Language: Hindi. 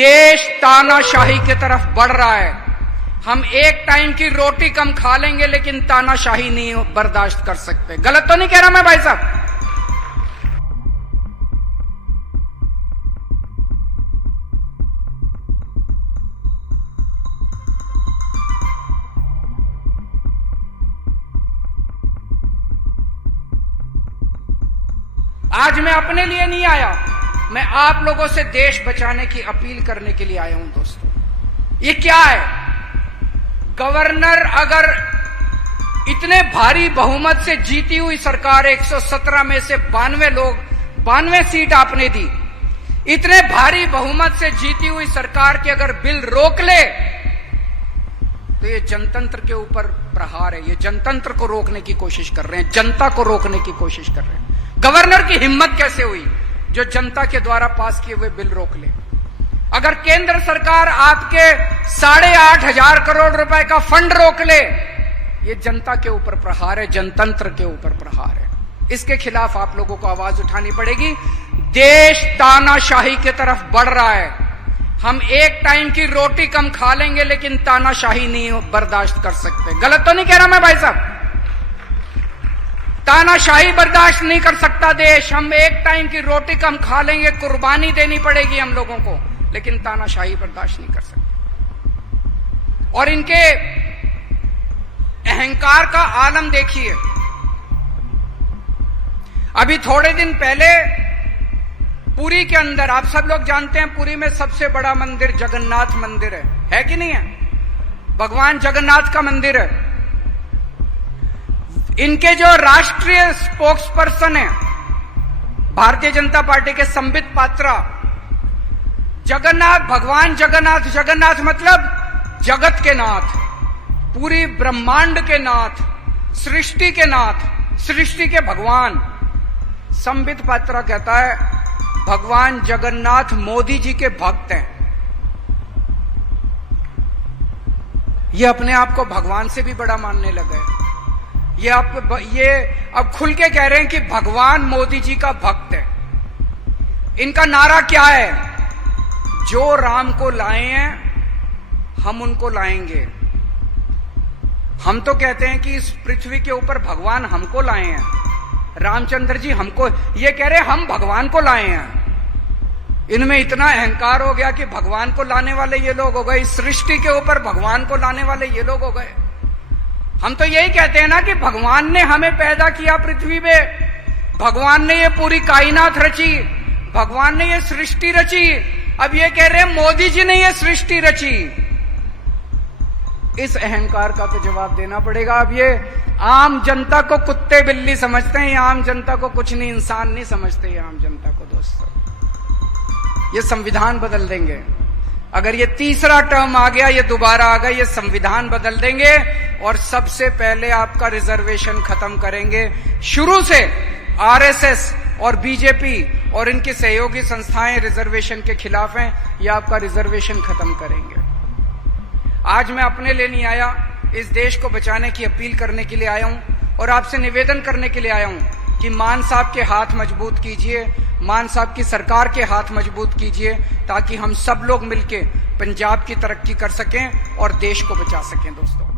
देश तानाशाही की तरफ बढ़ रहा है। हम एक टाइम की रोटी कम खा लेंगे लेकिन तानाशाही नहीं बर्दाश्त कर सकते। गलत तो नहीं कह रहा मैं भाई साहब? आज मैं अपने लिए नहीं आया, मैं आप लोगों से देश बचाने की अपील करने के लिए आया हूं दोस्तों। ये क्या है? गवर्नर अगर इतने भारी बहुमत से जीती हुई सरकार 117 में से 92 सीट आपने दी, इतने भारी बहुमत से जीती हुई सरकार के अगर बिल रोक ले तो ये जनतंत्र के ऊपर प्रहार है। ये जनतंत्र को रोकने की कोशिश कर रहे हैं, जनता को रोकने की कोशिश कर रहे हैं। गवर्नर की हिम्मत कैसे हुई जो जनता के द्वारा पास किए हुए बिल रोक ले? अगर केंद्र सरकार आपके 8,500 करोड़ रुपए का फंड रोक ले, ये जनता के ऊपर प्रहार है, जनतंत्र के ऊपर प्रहार है। इसके खिलाफ आप लोगों को आवाज उठानी पड़ेगी। देश तानाशाही की तरफ बढ़ रहा है। हम एक टाइम की रोटी कम खा लेंगे लेकिन तानाशाही नहीं बर्दाश्त कर सकते। गलत तो नहीं कह रहा मैं भाई साहब? तानाशाही बर्दाश्त नहीं कर सकता देश। हम एक टाइम की रोटी कम खा लेंगे, कुर्बानी देनी पड़ेगी हम लोगों को, लेकिन तानाशाही बर्दाश्त नहीं कर सकते। और इनके अहंकार का आलम देखिए। अभी थोड़े दिन पहले पुरी के अंदर, आप सब लोग जानते हैं पुरी में सबसे बड़ा मंदिर जगन्नाथ मंदिर है कि नहीं है? भगवान जगन्नाथ का मंदिर है। इनके जो राष्ट्रीय स्पोक्स पर्सन है भारतीय जनता पार्टी के संबित पात्रा, जगन्नाथ, भगवान जगन्नाथ, जगन्नाथ मतलब जगत के नाथ, पूरी ब्रह्मांड के नाथ, सृष्टि के नाथ, सृष्टि के भगवान। संबित पात्रा कहता है भगवान जगन्नाथ मोदी जी के भक्त हैं। ये अपने आप को भगवान से भी बड़ा मानने लगे हैं। ये अब खुल के कह रहे हैं कि भगवान मोदी जी का भक्त है। इनका नारा क्या है? जो राम को लाए हैं हम उनको लाएंगे। हम तो कहते हैं कि इस पृथ्वी के ऊपर भगवान हमको लाए हैं, रामचंद्र जी हमको, ये कह रहे हैं हम भगवान को लाए हैं। इनमें इतना अहंकार हो गया कि भगवान को लाने वाले ये लोग हो गए, इस सृष्टि के ऊपर भगवान को लाने वाले ये लोग हो गए। हम तो यही कहते हैं ना कि भगवान ने हमें पैदा किया पृथ्वी पे, भगवान ने ये पूरी कायनात रची, भगवान ने ये सृष्टि रची। अब ये कह रहे हैं मोदी जी ने ये सृष्टि रची। इस अहंकार का तो जवाब देना पड़ेगा। अब ये आम जनता को कुत्ते बिल्ली समझते हैं, ये आम जनता को कुछ नहीं, इंसान नहीं समझते ये आम जनता को दोस्तों। ये संविधान बदल देंगे। अगर ये तीसरा टर्म आ गया, ये दोबारा आ गया, ये संविधान बदल देंगे और सबसे पहले आपका रिजर्वेशन खत्म करेंगे। शुरू से आरएसएस और बीजेपी और इनकी सहयोगी संस्थाएं रिजर्वेशन के खिलाफ हैं। ये आपका रिजर्वेशन खत्म करेंगे। आज मैं अपने लिए नहीं आया, इस देश को बचाने की अपील करने के लिए आया हूं और आपसे निवेदन करने के लिए आया हूं कि मान साहब के हाथ मजबूत कीजिए, मान साहब की सरकार के हाथ मजबूत कीजिए, ताकि हम सब लोग मिलके पंजाब की तरक्की कर सकें और देश को बचा सकें दोस्तों।